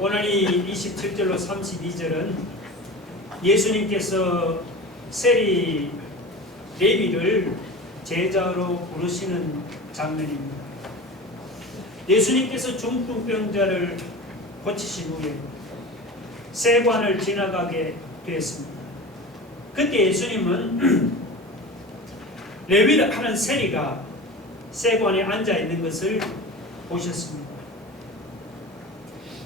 오늘 이 27절로 32절은 예수님께서 세리 레위를 제자로 부르시는 장면입니다. 예수님께서 중풍병자를 고치신 후에 세관을 지나가게 되었습니다. 그때 예수님은 레위를 하는 세리가 세관에 앉아 있는 것을 보셨습니다.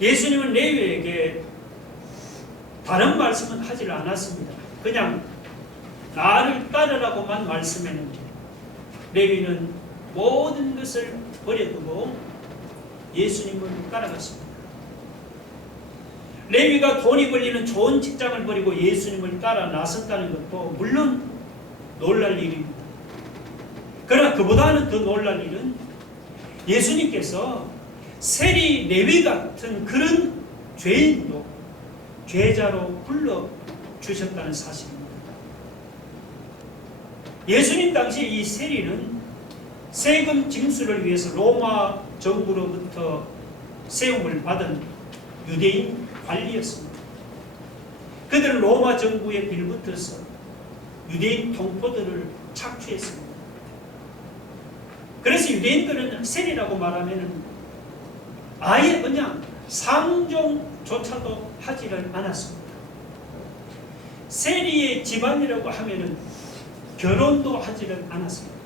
예수님은 레위에게 다른 말씀은 하지 않았습니다. 그냥 나를 따르라고만 말씀했는데 레위는 모든 것을 버려두고 예수님을 따라갔습니다. 레위가 돈이 벌리는 좋은 직장을 버리고 예수님을 따라 나섰다는 것도 물론 놀랄 일입니다. 그러나 그보다는 더 놀랄 일은 예수님께서 세리 레위 같은 그런 죄인도 제자로 불러주셨다는 사실입니다. 예수님 당시 이 세리는 세금 징수를 위해서 로마 정부로부터 세움을 받은 유대인 관리였습니다. 그들은 로마 정부에 빌붙어서 유대인 통포들을 착취했습니다. 그래서 유대인들은 세리라고 말하면 아예 그냥 상종조차도 하지를 않았습니다. 세리의 집안이라고 하면은 결혼도 하지를 않았습니다.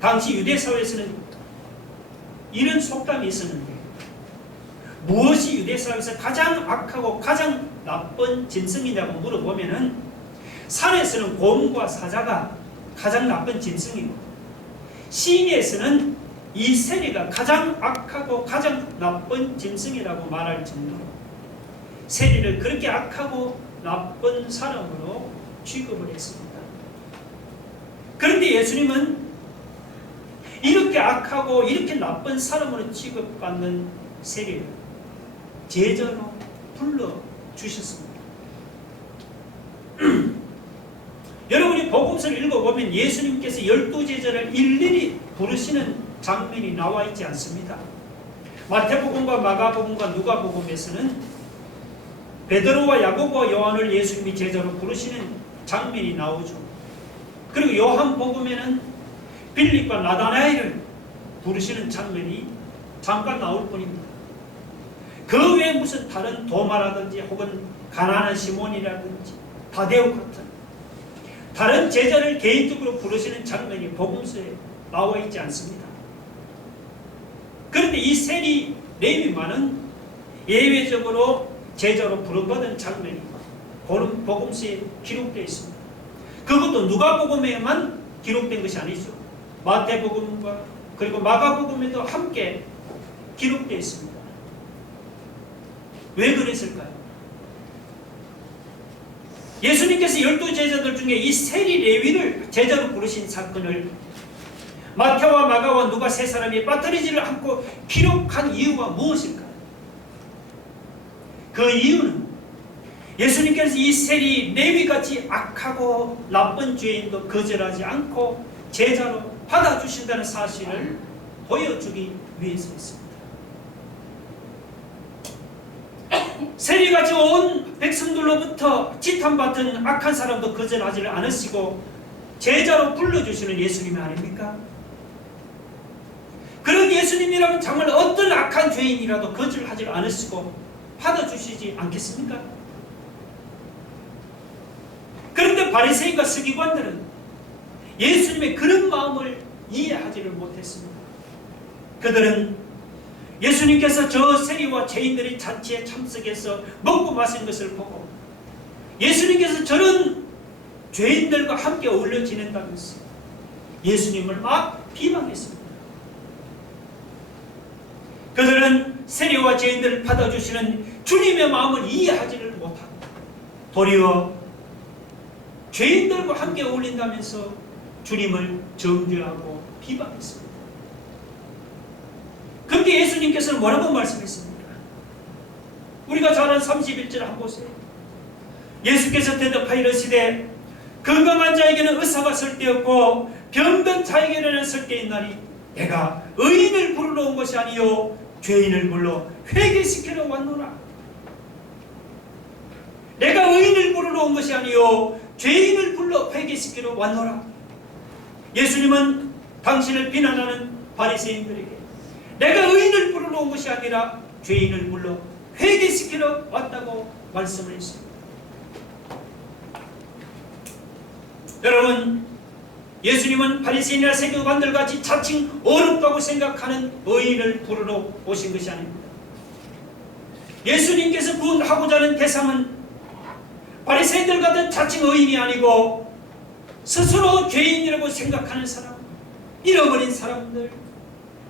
당시 유대 사회에서는 이런 속담이 있었는데, 무엇이 유대 사회에서 가장 악하고 가장 나쁜 짐승이냐고 물어보면은 산에서는 곰과 사자가 가장 나쁜 짐승이고, 시내에서는 이 세리가 가장 악하고 가장 나쁜 짐승이라고 말할 정도로 세리를 그렇게 악하고 나쁜 사람으로 취급을 했습니다. 그런데 예수님은 이렇게 악하고 이렇게 나쁜 사람으로 취급받는 세리를 제자로 불러주셨습니다. 여러분이 복음서를 읽어보면 예수님께서 12제자를 일일이 부르시는 장면이 나와 있지 않습니다. 마태복음과 마가복음과 누가복음에서는 베드로와 야고보와 요한을 예수님이 제자로 부르시는 장면이 나오죠. 그리고 요한복음에는 빌립과 나다나엘을 부르시는 장면이 잠깐 나올 뿐입니다. 그 외에 무슨 다른 도마라든지 혹은 가난한 시몬이라든지 다데오 같은 다른 제자를 개인적으로 부르시는 장면이 복음서에 나와 있지 않습니다. 그런데 이 세리 레위만은 예외적으로 제자로 부름받은 장면이 복음서에 기록되어 있습니다. 그것도 누가복음에만 기록된 것이 아니죠. 마태복음과 그리고 마가복음에도 함께 기록되어 있습니다. 왜 그랬을까요? 예수님께서 12제자들 중에 이 세리 레위를 제자로 부르신 사건을 마태와 마가와 누가 세 사람이 빠뜨리지를 않고 기록한 이유가 무엇일까요? 그 이유는 예수님께서 이 세리 레위같이 악하고 나쁜 죄인도 거절하지 않고 제자로 받아주신다는 사실을 보여주기 위해서였습니다. 세리같이 온 백성들로부터 지탄받은 악한 사람도 거절하지를 않으시고 제자로 불러주시는 예수님이 아닙니까? 그런 예수님이라면 정말 어떤 악한 죄인이라도 거절하지 않으시고 받아주시지 않겠습니까? 그런데 바리새인과 서기관들은 예수님의 그런 마음을 이해하지를 못했습니다. 그들은 예수님께서 저 세리와 죄인들의 잔치에 참석해서 먹고 마신 것을 보고 예수님께서 저런 죄인들과 함께 어울려 지낸다면서 예수님을 막 비방했습니다. 그들은 세리와 죄인들을 받아주시는 주님의 마음을 이해하지를 못하고 도리어 죄인들과 함께 어울린다면서 주님을 정죄하고 비방했습니다. 그런데 예수님께서는 뭐라고 말씀했습니까? 우리가 잘 아는 31절 한번 보세요. 예수께서 대답하여 이르시되 건강한 자에게는 의사가 쓸데없고 병든 자에게는 쓸데있나니 내가 의인을 부르러 온 것이 아니요 죄인을 불러 회개시키러 왔노라. 내가 의인을 부르러 온 것이 아니요 죄인을 불러 회개시키러 왔노라. 예수님은 당신을 비난하는 바리새인들에게 내가 의인을 부르러 온 것이 아니라 죄인을 불러 회개시키러 왔다고 말씀을 했습니다. 여러분, 예수님은 바리새인이나 세교관들같이 자칭 어렵다고 생각하는 의인을 부르러 오신 것이 아닙니다. 예수님께서 구원하고자 하는 대상은 바리새인들 같은 자칭 의인이 아니고 스스로 죄인이라고 생각하는 사람, 잃어버린 사람들,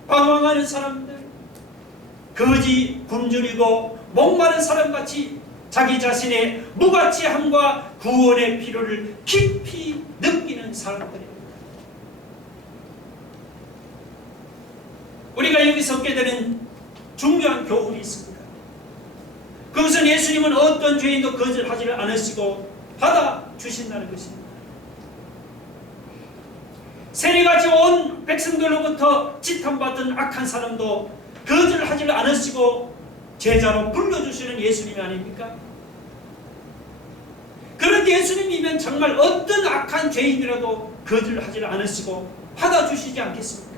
방황하는 사람들, 거지 굶주리고 목마른 사람같이 자기 자신의 무가치함과 구원의 필요를 깊이 느끼는 사람들입니다. 우리가 여기서 얻게 되는 중요한 교훈이 있습니다. 그것은 예수님은 어떤 죄인도 거절하지를 않으시고 받아주신다는 것입니다. 세리같이 온 백성들로부터 지탄받던 악한 사람도 거절하지를 않으시고 제자로 불러주시는 예수님이 아닙니까? 그런데 예수님이면 정말 어떤 악한 죄인이라도 거절하지를 않으시고 받아주시지 않겠습니까?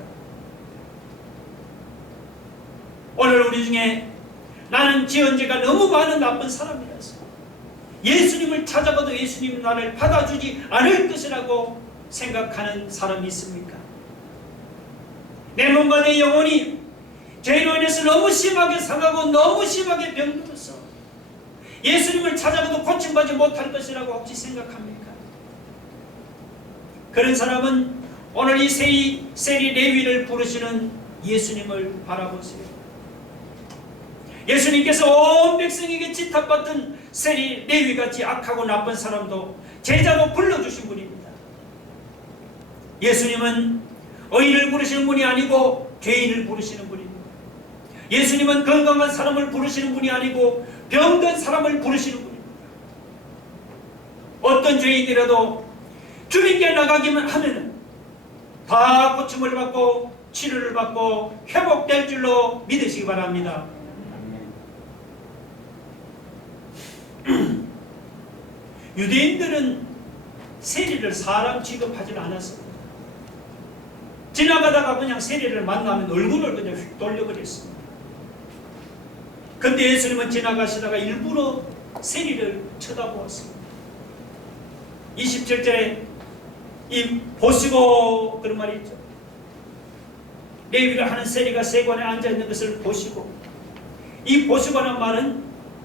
오늘 우리 중에 나는 지은 죄가 너무 많은 나쁜 사람이라서 예수님을 찾아봐도 예수님은 나를 받아주지 않을 것이라고 생각하는 사람이 있습니까? 내 몸과 내 영혼이 죄로 인해서 너무 심하게 상하고 너무 심하게 병들어서 예수님을 찾아봐도 고침받지 못할 것이라고 혹시 생각합니까? 그런 사람은 오늘 이 세리 레위를 부르시는 예수님을 바라보세요. 예수님께서 온 백성에게 지탄받던 세리 레위같이 악하고 나쁜 사람도 제자로 불러주신 분입니다. 예수님은 의인을 부르시는 분이 아니고 죄인을 부르시는 분입니다. 예수님은 건강한 사람을 부르시는 분이 아니고 병든 사람을 부르시는 분입니다. 어떤 죄인이라도 주님께 나가기만 하면 다 고침을 받고 치료를 받고 회복될 줄로 믿으시기 바랍니다. 유대인들은 세리를 사람 취급하지 않았습니다. 지나가다가 그냥 세리를 만나면 얼굴을 그냥 휙 돌려버렸습니다. 근데 예수님은 지나가시다가 일부러 세리를 쳐다보았습니다. 27절에 이 보시고 그런 말이 있죠. 레위를 하는 세리가 세관에 앉아있는 것을 보시고, 이 보시고라는 말은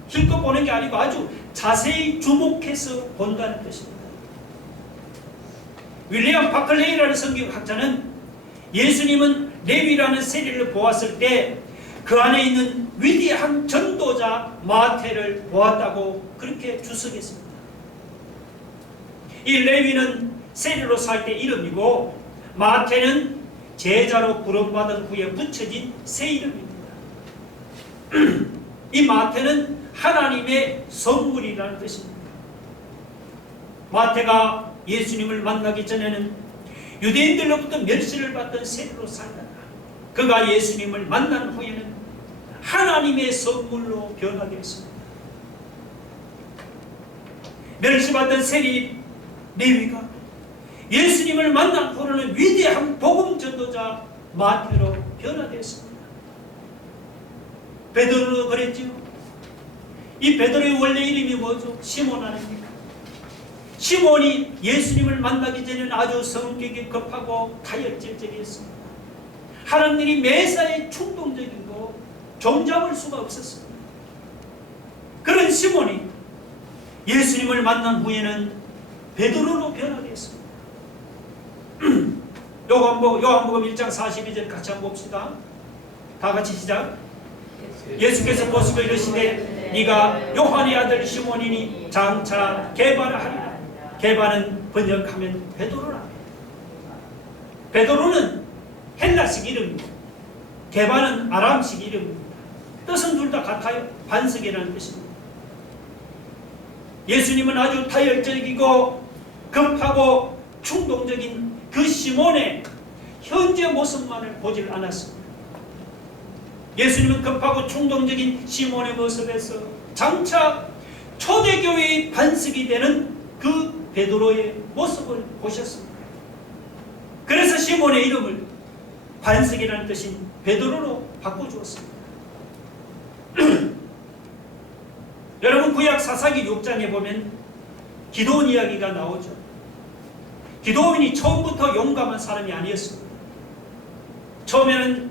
힘껏 보는 게 아니고 아주 자세히 주목해서 본다는 뜻입니다. 윌리엄 바클레이라는 성경학자는 예수님은 레위라는 세리를 보았을 때 그 안에 있는 위대한 전도자 마태를 보았다고 그렇게 주석했습니다. 이 레위는 세리로 살 때 이름이고 마태는 제자로 부름받은 후에 붙여진 새 이름입니다. 이 마태는 하나님의 선물이라는 뜻입니다. 마태가 예수님을 만나기 전에는 유대인들로부터 멸시를 받던 세리로 살다가 그가 예수님을 만난 후에는 하나님의 선물로 변화되었습니다. 멸시받던 세리 레위가 예수님을 만난 후로는 위대한 복음 전도자 마태로 변화되었습니다. 베드로도 그랬지요. 이 베드로의 원래 이름이 뭐죠? 시몬 아닙니까? 시몬이 예수님을 만나기 전에는 아주 성격이 급하고 다혈질적이었습니다. 하는 일이 매사에 충동적이고 종잡을 수가 없었습니다. 그런 시몬이 예수님을 만난 후에는 베드로로 변화되었습니다. 요한복음 1장 42절 같이 한번 봅시다. 다 같이 시작. 예수께서 보시고 이르시되 네가 요한의 아들 시몬이니 장차 게바라 하리라. 게바는 번역하면 베드로라. 베드로는 헬라식 이름입니다. 게바는 아람식 이름입니다. 뜻은 둘 다 같아요. 반석이라는 뜻입니다. 예수님은 아주 타협적이고 급하고 충동적인 그 시몬의 현재 모습만을 보질 않았습니다. 예수님은 급하고 충동적인 시몬의 모습에서 장차 초대교회의 반석이 되는 그 베드로의 모습을 보셨습니다. 그래서 시몬의 이름을 반석이라는 뜻인 베드로로 바꿔주었습니다. 여러분, 구약 사사기 6장에 보면 기드온 이야기가 나오죠. 기드온이 처음부터 용감한 사람이 아니었습니다. 처음에는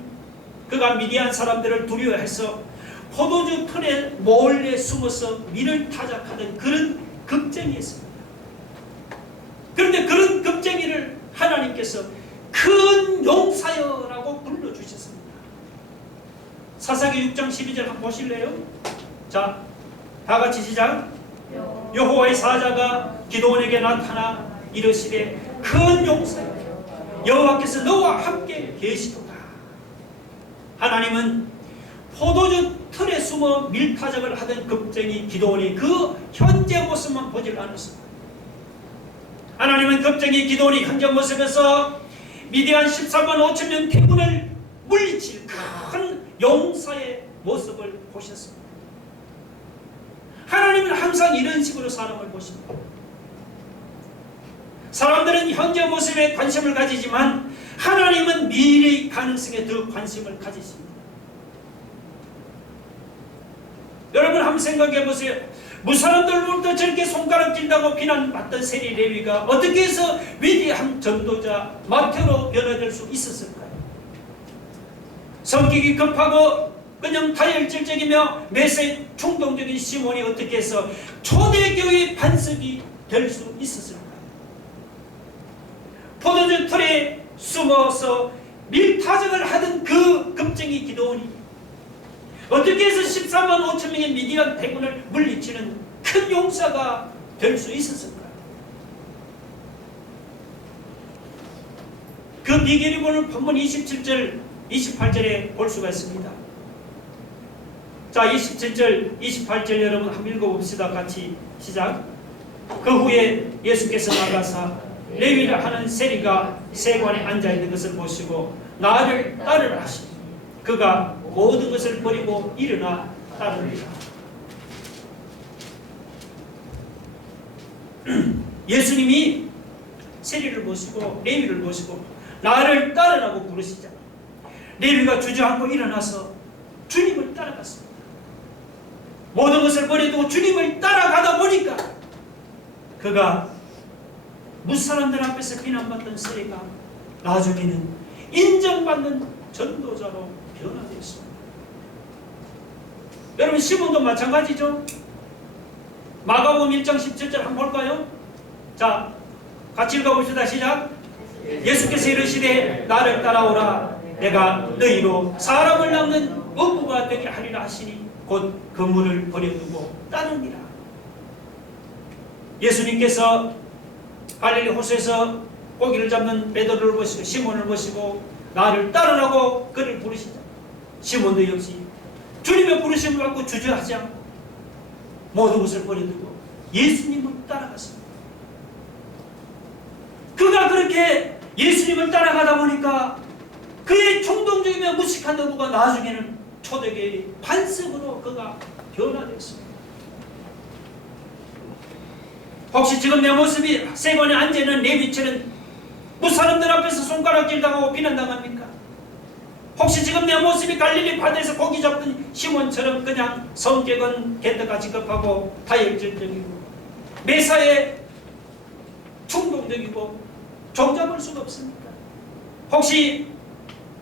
그가 미디안 사람들을 두려워해서 포도주 틀에 몰래 숨어서 밀을 타작하던 그런 겁쟁이였습니다. 그런데 그런 겁쟁이를 하나님께서 큰 용사여라고 불러주셨습니다. 사사기 6장 12절 한번 보실래요? 자, 다 같이 시작. 여호와의 사자가 기드온에게 나타나 이르시되 큰 용사여 여호와께서 너와 함께 계시도다. 하나님은 포도주 틀에 숨어 밀타작을 하던 겁쟁이 기드온이 그 현재 모습만 보질 않았습니다. 하나님은 겁쟁이 기드온이 현재 모습에서 미디안 13만 5천 명 대군을 물리칠 큰 용사의 모습을 보셨습니다. 하나님은 항상 이런 식으로 사람을 보십니다. 사람들은 현재 모습에 관심을 가지지만 하나님은 미래의 가능성에 더 관심을 가지십니다. 여러분 한번 생각해 보세요. 무사람들로부터 저렇게 손가락질다고 비난받던 세리 레위가 어떻게 해서 위대한 전도자 마태로 변화될 수 있었을까요? 성격이 급하고 그냥 다혈질적이며 매사에 충동적인 시몬이 어떻게 해서 초대교회의 반석이 될 수 있었을까요? 포도주 틀에 숨어서 밀타작을 하던 그 겁쟁이 기드온이 어떻게 해서 14만 5천 명의 미디안 대군을 물리치는 큰 용사가 될 수 있었을까요? 그 비결이 오늘 본문 27절, 28절에 볼 수가 있습니다. 자, 27절, 28절 여러분 한번 읽어봅시다. 같이 시작. 그 후에 예수께서 나가사 레위라 하는 세리가 세관에 앉아있는 것을 보시고 나를 따르라 하시니 그가 모든 것을 버리고 일어나 따르니라. 예수님이 세리를 모시고 레위를 모시고 나를 따르라고 부르시자 레위가 주저앉고 일어나서 주님을 따라갔습니다. 모든 것을 버리고 주님을 따라가다 보니까 그가 무사람들 앞에서 비난받던 세리가 나중에는 인정받는 전도자로 변화되었습니다. 여러분 시몬도 마찬가지죠. 마가복음 1장 17절 한번 볼까요? 자, 같이 읽어봅시다. 시작. 예수께서 이르시되 나를 따라오라 내가 너희로 사람을 낳는 어부가 되게 하리라 하시니 곧 그물을 버려두고 따르니라. 예수님께서 갈릴리 호수에서 고기를 잡는 베드로를 보시고 시몬을 보시고 나를 따르라고 그를 부르시자 시몬도 역시 주님의 부르심을 받고 주저하지 않고 모든 것을 버려두고 예수님을 따라갔습니다. 그가 그렇게 예수님을 따라가다 보니까 그의 충동적이며 무식한 어부가 나중에는 초대교회의 반석으로 그가 변화되었습니다. 혹시 지금 내 모습이 세번에 앉아있는 레위처럼 무사람들 앞에서 손가락질 당하고 비난당합니까? 혹시 지금 내 모습이 갈릴리 바다에서 고기 잡던 시몬처럼 그냥 성격은 개떡같이 급하고 다혈질적이고 매사에 충동적이고 종잡을 수가 없습니까? 혹시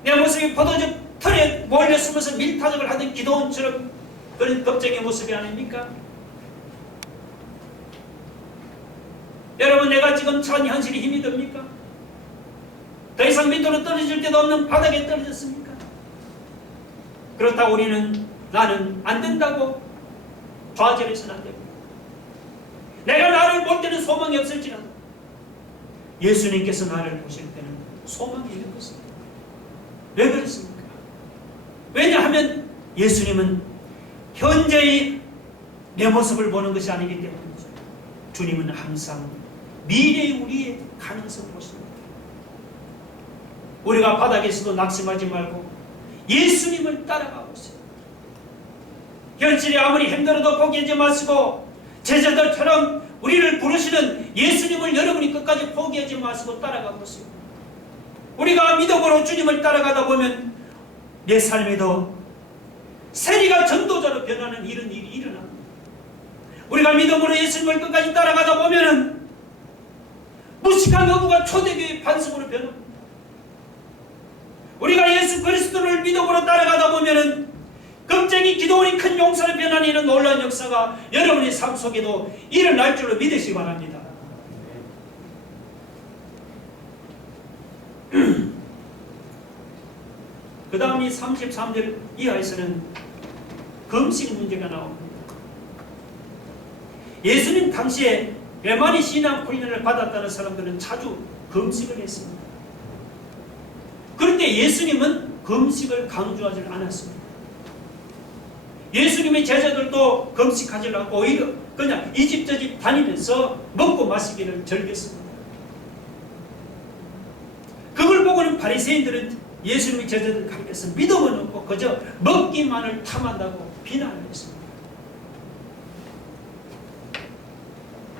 내 모습이 포도주 틀에 몰려 숨어서 밀타작을 하던 기드온처럼 그런 겁쟁이 모습이 아닙니까? 여러분 내가 지금 처한 현실이 힘이 듭니까? 더 이상 밑으로 떨어질 데도 없는 바닥에 떨어졌습니까? 그렇다고 우리는 나는 안 된다고 좌절해서는 안 됩니다. 내가 나를 볼 때는 소망이 없을지라도 예수님께서 나를 보실 때는 소망이 있는 것입니다. 왜 그렇습니까? 왜냐하면 예수님은 현재의 내 모습을 보는 것이 아니기 때문이죠. 주님은 항상 미래의 우리의 가능성을 보십니다. 우리가 바닥에서도 낙심하지 말고 예수님을 따라가고 있어요. 현실이 아무리 힘들어도 포기하지 마시고 제자들처럼 우리를 부르시는 예수님을 여러분이 끝까지 포기하지 마시고 따라가고 있어요. 우리가 믿음으로 주님을 따라가다 보면 내 삶에도 세리가 전도자로 변하는 이런 일이 일어납니다. 우리가 믿음으로 예수님을 끝까지 따라가다 보면은 무식한 어부가 초대교회 반석으로 변합니다. 우리가 예수 그리스도를 믿음으로 따라가다 보면은 겁쟁이 기도원이 큰 용사로 변하는 이런 놀라운 역사가 여러분의 삶 속에도 일어날 줄로 믿으시기 바랍니다. 그 다음 이 33절 이하에서는 금식 문제가 나옵니다. 예수님 당시에 외만이 신앙 훈련을 받았다는 사람들은 자주 금식을 했습니다. 그런데 예수님은 금식을 강조하지 않았습니다. 예수님의 제자들도 금식하지 않고 오히려 그냥 이 집 저 집 다니면서 먹고 마시기를 즐겼습니다. 그걸 보고는 바리새인들은 예수님의 제자들 가운데서 믿음은 없고 그저 먹기만을 탐한다고 비난을 했습니다.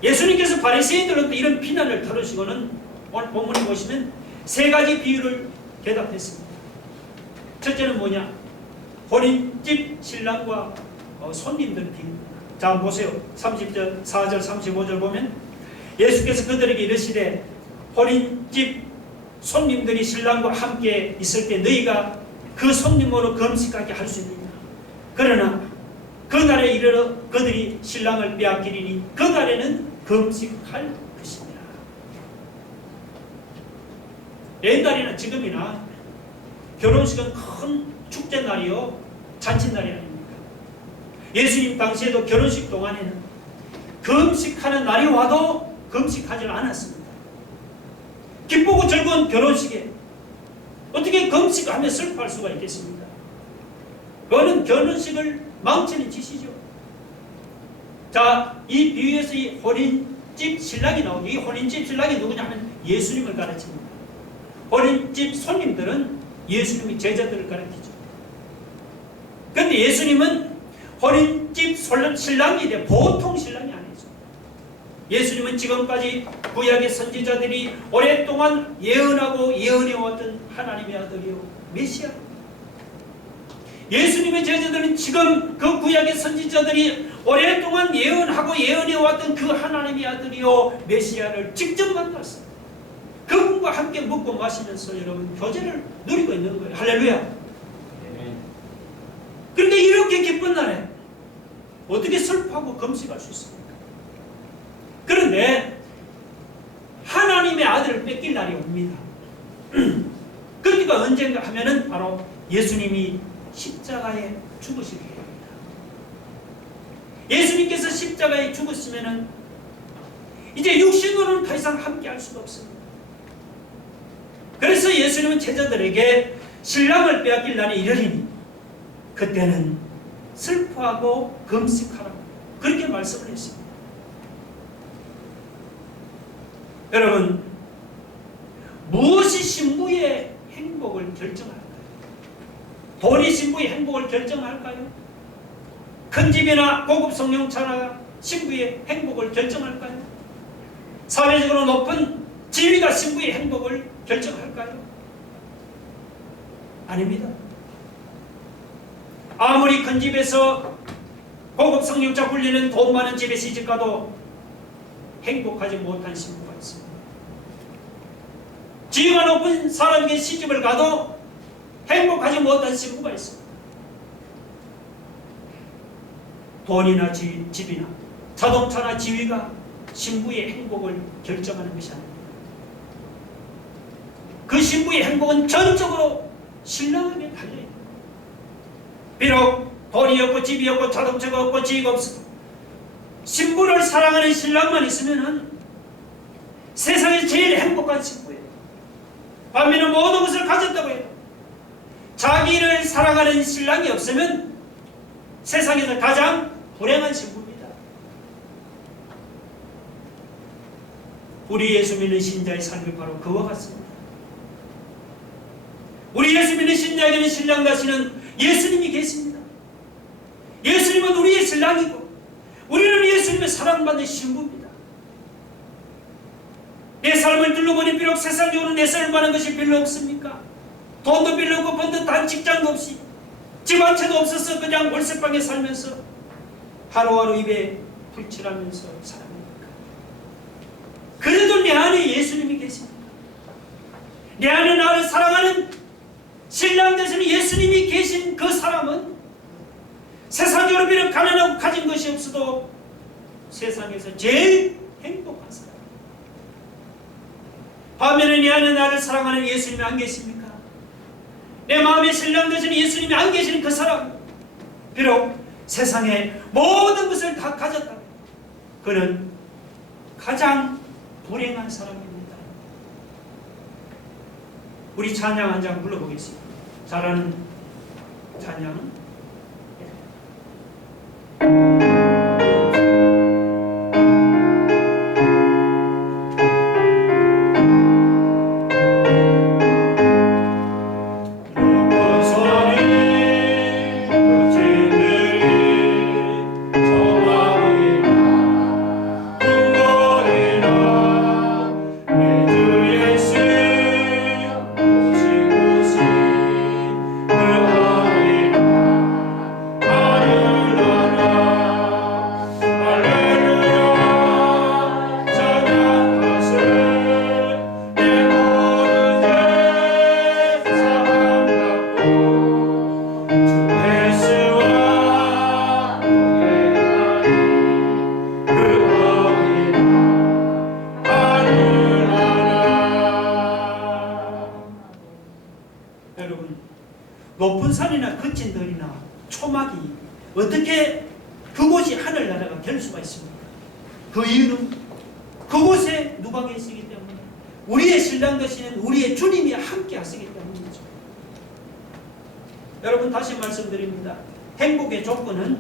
예수님께서 바리새인들로부터 이런 비난을 들으시고는 오늘 본문에 보시면 세 가지 비유를 대답했습니다. 첫째는 뭐냐? 혼인집 신랑과 손님들 비유. 자 보세요. 30절, 4절, 35절 보면 예수께서 그들에게 이르시되 혼인집 손님들이 신랑과 함께 있을 때 너희가 그 손님으로 금식하게 할 수 있느냐? 그러나 그날에 이르러 그들이 신랑을 빼앗기리니 그날에는 금식할 것이니라. 옛날이나 지금이나 결혼식은 큰 축제날이요 잔칫날이 아닙니까? 예수님 당시에도 결혼식 동안에는 금식하는 날이 와도 금식하지 않았습니다. 기쁘고 즐거운 결혼식에 어떻게 금식하며 슬퍼할 수가 있겠습니까? 그거는 결혼식을 망치는 짓이죠. 자, 이 비유에서 이 혼인집 신랑이 나오죠. 이 혼인집 신랑이 누구냐면 예수님을 가르칩니다. 혼인집 손님들은 예수님의 제자들을 가르치죠. 그런데 예수님은 혼인집 신랑이 돼 보통 신랑이 아니죠. 예수님은 지금까지 구약의 선지자들이 오랫동안 예언하고 예언해왔던 하나님의 아들이요 메시아. 예수님의 제자들은 지금 그 구약의 선지자들이 오랫동안 예언하고 예언해왔던 그 하나님의 아들이요 메시아를 직접 만났어요. 그분과 함께 먹고 마시면서 여러분 교제를 누리고 있는 거예요. 할렐루야. 그런데 이렇게 기쁜 날에 어떻게 슬퍼하고 금식할 수 있습니까? 그런데 하나님의 아들을 뺏길 날이 옵니다. 그때가 언젠가 하면은 바로 예수님이 십자가에 죽으실 때입니다. 예수님께서 십자가에 죽으시면은 이제 육신으로는 더 이상 함께 할 수가 없습니다. 그래서 예수님은 제자들에게 신랑을 빼앗길 날이 이르리니 그때는 슬퍼하고 금식하라고 그렇게 말씀을 했습니다. 여러분, 무엇이 신부의 행복을 결정할까요? 돈이 신부의 행복을 결정할까요? 큰 집이나 고급 성룡차나 신부의 행복을 결정할까요? 사회적으로 높은 지위가 신부의 행복을 결정할까요? 아닙니다. 아무리 큰 집에서 고급 성룡차 굴리는 돈 많은 집에 시집가도 행복하지 못한 신부가 있습니다. 지위가 높은 사람에게 시집을 가도 행복하지 못한 신부가 있습니다. 돈이나 집이나 자동차나 지위가 신부의 행복을 결정하는 것이 아닙니다. 그 신부의 행복은 전적으로 신랑에게 달려있습니다. 비록 돈이 없고 집이 없고 자동차가 없고 지위가 없어도 신부를 사랑하는 신랑만 있으면 세상에 제일 행복한 신부예요. 반면에 모든 것을 가졌다고 해요. 자기를 사랑하는 신랑이 없으면 세상에서 가장 불행한 신부입니다. 우리 예수 믿는 신자의 삶이 바로 그와 같습니다. 우리 예수 믿는 신자에게는 신랑 되시는 예수님이 계십니다. 예수님은 우리의 신랑이고 우리는 예수님의 사랑받는 신부입니다. 내 삶을 둘러보니 비록 세상적으로 내 삶을 받는 것이 별로 없습니까? 돈도 별로 없고 번듯한 직장도 없이 집 한 채도 없어서 그냥 월세방에 살면서 하루하루 입에 불칠하면서 살아갑니까? 그래도 내 안에 예수님이 계십니다. 내 안에 나를 사랑하는 신랑 되시는 예수님이 계신 그 사람은 세상적으로 비록 가난하고 가진 것이 없어도 세상에서 제일 행복한 사람. 반면에 내 안에 나를 사랑하는 예수님이 안 계십니까? 내 마음에 신랑 되시는 예수님이 안 계시는 그 사람, 비록 세상에 모든 것을 다 가졌다, 그는 가장 불행한 사람입니다. 우리 찬양 한 장 불러보겠습니다. 잘하는 찬양은 높은 산이나 거친 들이나 초막이 어떻게 그곳이 하늘나라가 될 수가 있습니까? 그 이유는 그곳에 누가 계시기 때문에 우리의 신랑 되시는 우리의 주님이 함께 하시기 때문이죠. 여러분 다시 말씀드립니다. 행복의 조건은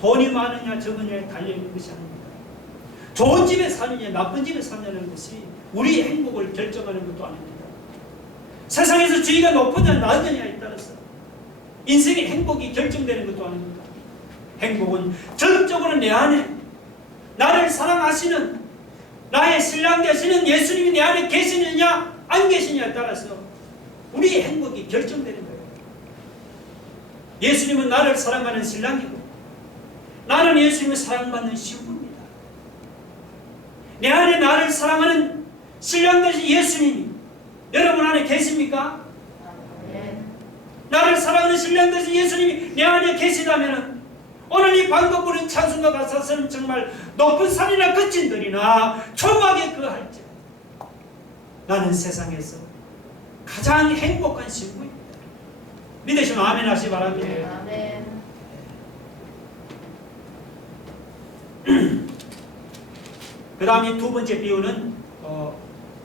돈이 많으냐 적으냐에 달려있는 것이 아닙니다. 좋은 집에 사느냐 나쁜 집에 사느냐는 것이 우리의 행복을 결정하는 것도 아닙니다. 세상에서 지위가 높으냐 낮으냐에 따라서 인생의 행복이 결정되는 것도 아닙니다. 행복은 전적으로 내 안에 나를 사랑하시는 나의 신랑 되시는 예수님이 내 안에 계시느냐 안 계시냐에 따라서 우리의 행복이 결정되는 거예요. 예수님은 나를 사랑하는 신랑이고 나는 예수님을 사랑받는 신부입니다. 내 안에 나를 사랑하는 신랑 되신 예수님이 여러분 안에 계십니까? 나를 사랑하는 신랑 되신 예수님이 내 안에 계시다면 오늘 이 방금 부른 찬송가 가사서는 정말 높은 산이나 거친 들이나 초막에 그할지 나는 세상에서 가장 행복한 신부입니다. 믿으시면 아멘 하시기 바랍니다. 아멘. 그 다음에 두 번째 비유는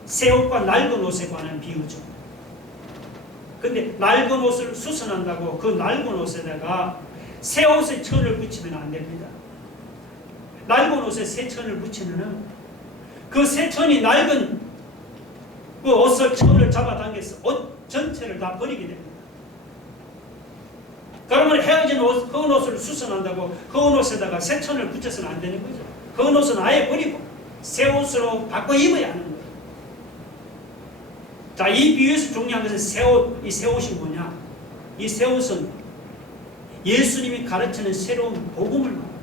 새 옷과 낡은 옷에 관한 비유죠. 근데 낡은 옷을 수선한다고 그 낡은 옷에다가 새 옷에 천을 붙이면 안 됩니다. 낡은 옷에 새 천을 붙이면은 그 새 천이 낡은 그 옷을 천을 잡아당겨서 옷 전체를 다 버리게 됩니다. 그러면 헤어진 옷, 그 옷을 수선한다고 그 옷에다가 새 천을 붙여서는 안 되는 거죠. 그 옷은 아예 버리고 새 옷으로 바꿔 입어야 하는 거예요. 자, 이 비유에서 중요한 것은 새 옷, 이 새 옷이 뭐냐? 이 새 옷은 예수님이 가르치는 새로운 복음을 말합니다.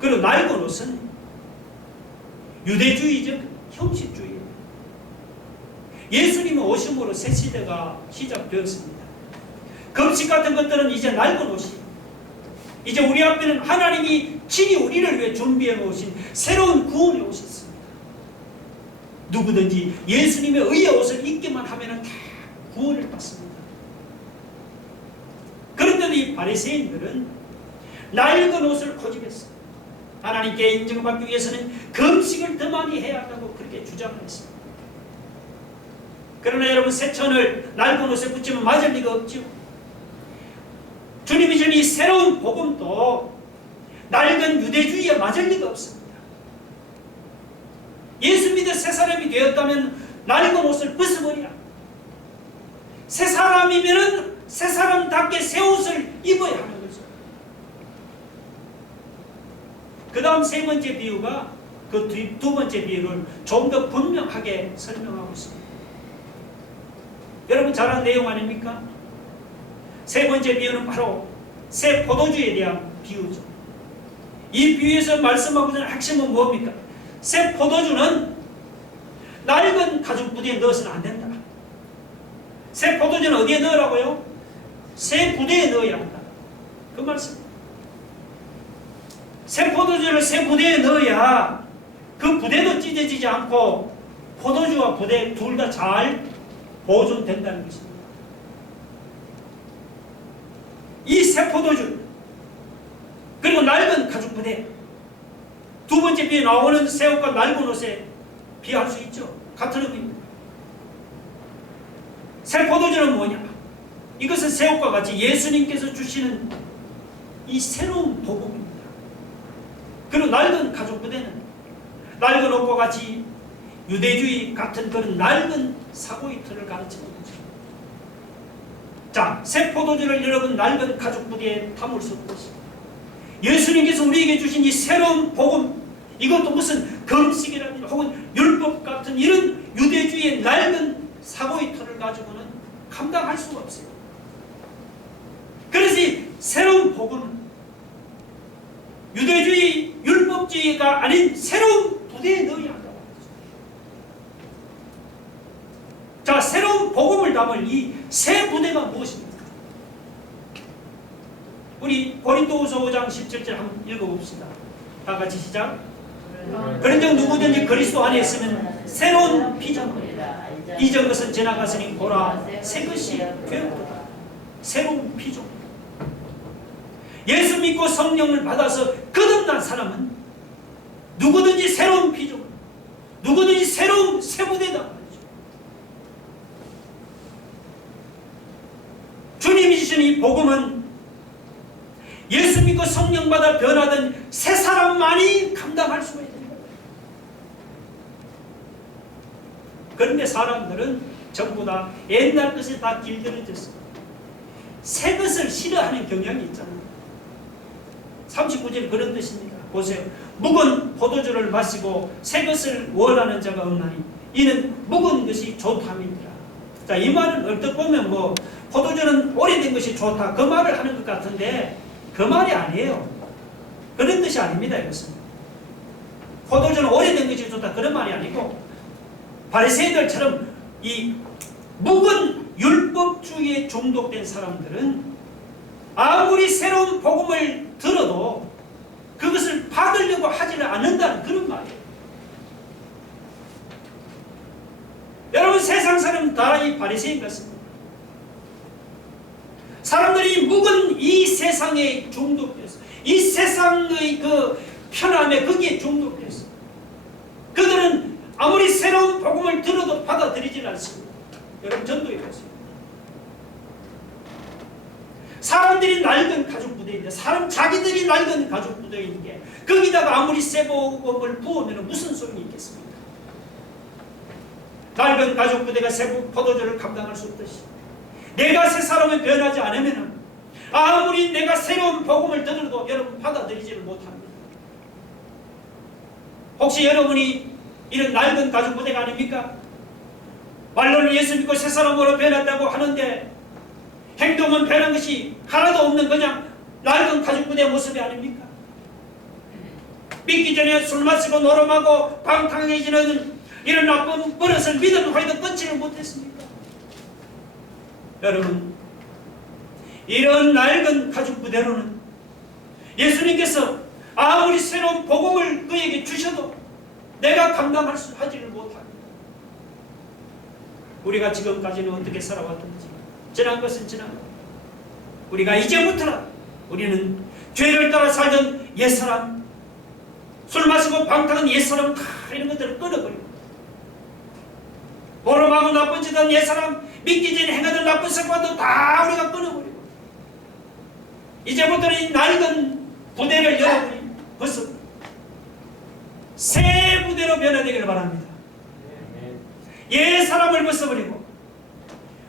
그리고 낡은 옷은 유대주의적 형식주의예요. 예수님의 오심으로 새 시대가 시작되었습니다. 금식 같은 것들은 이제 낡은 옷이 이제 우리 앞에는 하나님이 친히 우리를 위해 준비해 놓으신 새로운 구원의 옷이 있습니다. 누구든지 예수님의 의의 옷을 입기만 하면 다 구원을 받습니다. 그런데 이 바리새인들은 낡은 옷을 고집했어요. 하나님께 인정받기 위해서는 금식을 더 많이 해야 한다고 그렇게 주장을 했습니다. 그러나 여러분 새 천을 낡은 옷에 붙이면 맞을 리가 없죠. 주님이 주신 이 새로운 복음도 낡은 유대주의에 맞을 리가 없습니다. 예수 믿어 새 사람이 되었다면 낡은 옷을 벗어버려야 합니다. 새 사람이면은 새 사람답게 새 옷을 입어야 하는 거죠. 그 다음 세 번째 비유가 그 두 번째 비유를 좀 더 분명하게 설명하고 있습니다. 여러분 잘 아는 내용 아닙니까? 세 번째 비유는 바로 새 포도주에 대한 비유죠. 이 비유에서 말씀하고 있는 핵심은 뭡니까? 새 포도주는 낡은 가죽 부대에 넣어서는 안 된다. 새 포도주는 어디에 넣으라고요? 새 부대에 넣어야 한다. 그 말씀. 새 포도주를 새 부대에 넣어야 그 부대도 찢어지지 않고 포도주와 부대 둘 다 잘 보존된다는 것입니다. 이 새 포도주 그리고 낡은 가죽 부대 두 번째 비에 나오는 새 옷과 낡은 옷에 비할 수 있죠. 같은 의미입니다. 새 포도주는 뭐냐? 이것은 새 옷과 같이 예수님께서 주시는 이 새로운 복음입니다. 그리고 낡은 가죽 부대는 낡은 옷과 같이 유대주의 같은 그런 낡은 사고의 틀을 가르치는 거죠. 자, 새 포도주를 여러분 낡은 가죽 부대에 담을 수 없습니다. 예수님께서 우리에게 주신 이 새로운 복음, 이것도 무슨 금식이라든지 혹은 율법 같은 이런 유대주의의 낡은 사고의 틀을 가지고는 감당할 수가 없어요. 그래서 이 새로운 복음은 유대주의, 율법주의가 아닌 새로운 부대에 넣어야 한다고 하죠. 자, 새로운 복음을 담을 이 새 부대가 무엇입니까? 우리 고린도후서 5장 17절 한번 읽어봅시다. 다 같이 시작. 그런즉 누구든지 그리스도 안에 있으면 새로운 피조물이라. 이전 것은 지나갔으니 보라 새 것이 되었도다. 새로운 피조물. 예수 믿고 성령을 받아서 거듭난 사람은 누구든지 새로운 피조물, 누구든지 새로운 새 부대다. 주님이 주신 이 복음은 예수 믿고 성령 받아 변화된 새 사람만이 감당할 수가 있는 거예요. 그런데 사람들은 전부 다 옛날 것에 다 길들여졌어요. 새 것을 싫어하는 경향이 있잖아요. 39절 그런 뜻입니다. 보세요. 묵은 포도주를 마시고 새 것을 원하는 자가 없나니 이는 묵은 것이 좋다입니다. 자, 이 말은 얼핏 보면 뭐 포도주는 오래된 것이 좋다 그 말을 하는 것 같은데 그 말이 아니에요. 그런 뜻이 아닙니다. 이것은 포도주는 오래된 것이 좋다 그런 말이 아니고 바리새인들처럼 이 묵은 율법주의에 중독된 사람들은 아무리 새로운 복음을 들어도 그것을 받으려고 하지를 않는다는 그런 말이에요. 여러분 세상 사람 다 이 바리새인 같습니다. 사람들이 묵은 이 세상에 중독됐어. 이 세상의 그 편함에 거기에 중독됐어. 그들은 아무리 새로운 복음을 들어도 받아들이질 않습니다. 여러분 전도에 가세요. 사람들이 낡은 가죽 부대인데 사람 자기들이 낡은 가죽 부대인데 거기다가 아무리 새 복음을 부으면 무슨 소용이 있겠습니까? 낡은 가죽 부대가 새 포도주를 감당할 수 없듯이 내가 새 사람을 변하지 않으면 아무리 내가 새로운 복음을 들어도 여러분 받아들이지를 못합니다. 혹시 여러분이 이런 낡은 가죽 부대가 아닙니까? 말로는 예수 믿고 새 사람으로 변했다고 하는데 행동은 변한 것이 하나도 없는 그냥 낡은 가죽 부대의 모습이 아닙니까? 믿기 전에 술 마시고 노름하고 방탕해지는 이런 나쁜 버릇을 믿음 하여도 끊지를 못했습니까? 여러분 이런 낡은 가죽 부대로는 예수님께서 아무리 새로운 복음을 그에게 주셔도 내가 감당할 수 하지를 못합니다. 우리가 지금까지는 어떻게 살아왔던지 지난 것은 지난 것. 우리가 이제부터는 우리는 죄를 따라 살던 옛사람, 술 마시고 방탕한 옛사람 다 이런 것들을 끊어버리고 모름하고 나쁜 짓한 옛사람, 믿기 전에 행하던 나쁜 습관도 다 우리가 끊어버리고 이제부터는 이 낡은 부대를 여러분이 벗어 새 부대로 변화되기를 바랍니다. 옛사람을 벗어버리고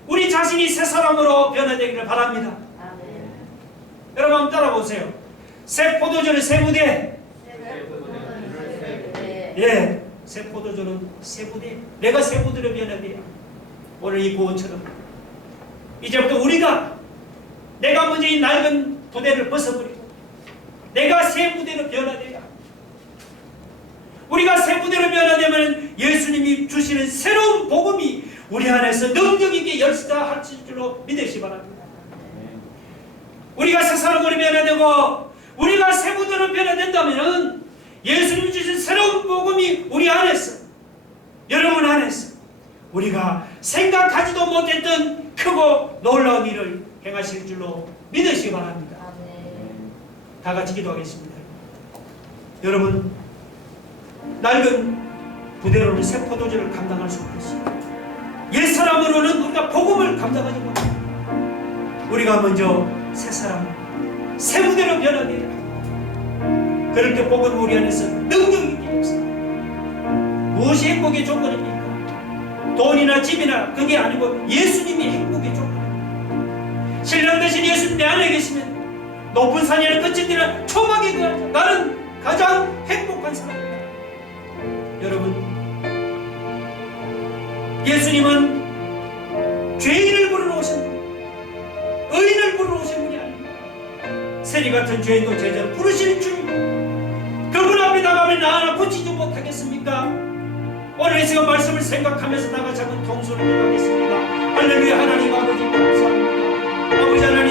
우리 자신이 새 사람으로 변화되기를 바랍니다. 여러분 한번 따라보세요. 새 포도주는 새 부대. 예, 새 포도주는 새 부대. 내가 새 부대로 변화돼야 오늘 이 구원처럼 이제부터 우리가 내가 먼저 이 낡은 부대를 벗어버리고 내가 새 부대로 변화돼야 우리가 새 부대로 변화되면 예수님이 주시는 새로운 복음이 우리 안에서 능력 있게 열쇠할 줄로 믿으시 바랍니다. 우리가 새 사람으로 변화되고 우리가 새 부대로 변화된다면 예수님이 주신 새로운 복음이 우리 안에서 여러분 안에서 우리가 생각하지도 못했던 크고 놀라운 일을 행하실 줄로 믿으시기 바랍니다. 다 같이 기도하겠습니다. 여러분 낡은 부대로는 새 포도주를 감당할 수 없듯이 옛사람으로는 우리가 복음을 감당하지 못합니다. 우리가 먼저 새 사람, 새 부대로 변화되어야 합니다. 그럴 때 복음은 우리 안에서 능력 있게 역사합니다. 무엇이 행복의 조건입니까? 돈이나 집이나 그게 아니고 예수님이 행복의 조건입니다. 신령 대신 예수님 내 안에 계시면 높은 산이나 끝인 데나 초막에 거하자. 나는 가장 행복한 사람입니다. 여러분 예수님은 죄인을 부르러 오신 분, 의인을 부르러 오신 분이 아닙니다. 세리 같은 죄인도 제자로 부르시는 주님, 그분 앞에 나가면 나 하나 고치지 못하겠습니까? 오늘 이 시간 말씀을 생각하면서 나가 작은 통수를 기도하겠습니다. 할렐루야. 하나님 아버지 감사합니다. 아버지 하나님